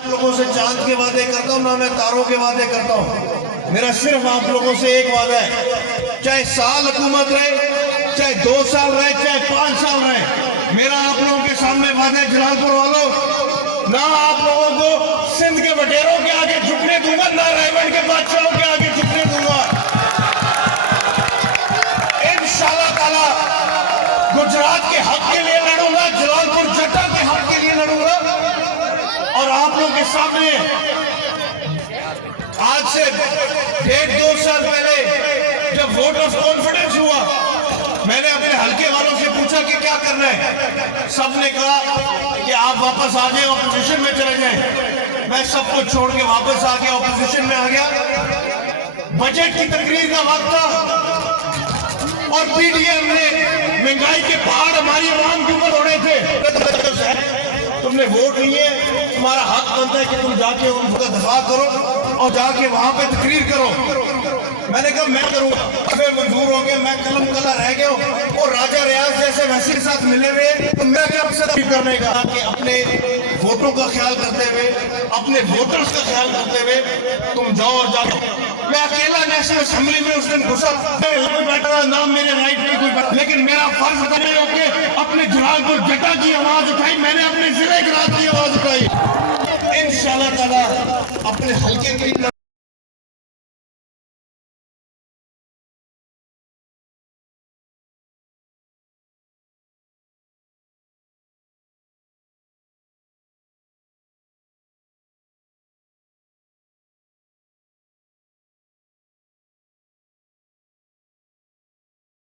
آپ لوگوں سے چاند کے وعدے کرتا ہوں، نہ میں تاروں کے وعدے کرتا ہوں. میرا صرف آپ لوگوں سے ایک وعدہ ہے، چاہے سال حکومت رہے، چاہے 2 سال رہے، چاہے 5 سال رہے، میرا آپ لوگوں کے سامنے وعدہ ہے جلال پور والوں، نہ آپ لوگوں کو سندھ کے وڈیروں کے آگے جھکنے دوں گا، نہ ریوڑ کے بادشاہوں کے آگے جھکنے دوں گا. انشاءاللہ تعالی گجرات کے حق کے لیے لڑوں گا، جلال پور جٹا کے حق کے لیے لڑوں گا. اور آپ لوگوں کے سامنے آج سے 1.5-2 سال پہلے جب ووٹ آف کانفیڈنس ہوا، میں نے اپنے حلقے والوں سے پوچھا کہ کیا کرنا ہے. سب نے کہا کہ آپ واپس آ جائیں، اپوزیشن میں چلے جائیں. میں سب کو چھوڑ کے واپس آ گیا، اپوزیشن میں آ گیا. بجٹ کی تقریر کا وقت تھا اور پی ڈی ایم نے مہنگائی کے پہاڑ ہماری عوام کے اوپر اڑے تھے. تم نے ووٹ لیے، تمہارا حق بنتا ہے کہ تم جا کے ان کا دفاع کرو اور جا کے وہاں پہ تقریر کرو. میں نے کہا میں کروں گا. پھر منظور ہو گیا، میں قلم کلا رہ گیا ہوں اور راجہ ریاض جیسے ویسے کے ساتھ ملے ہوئے. تو میں کیا مقصد کرنے کا کہ اپنے ووٹوں کا خیال کرتے ہوئے، اپنے ووٹرز کا خیال کرتے ہوئے تم جاؤ اور جاؤ. میں اکیلا نیشنل اسمبلی میں اس دن گھسا، کوئی بیٹھا نام میرے رائٹ پہ کوئی بیٹھا، لیکن میرا فرض تھا کہ اپنے جلال پور جٹا کی آواز اٹھائی، میں نے اپنے ضلع گرات کی آواز اٹھائی. انشاءاللہ تعالی اپنے حلقے کی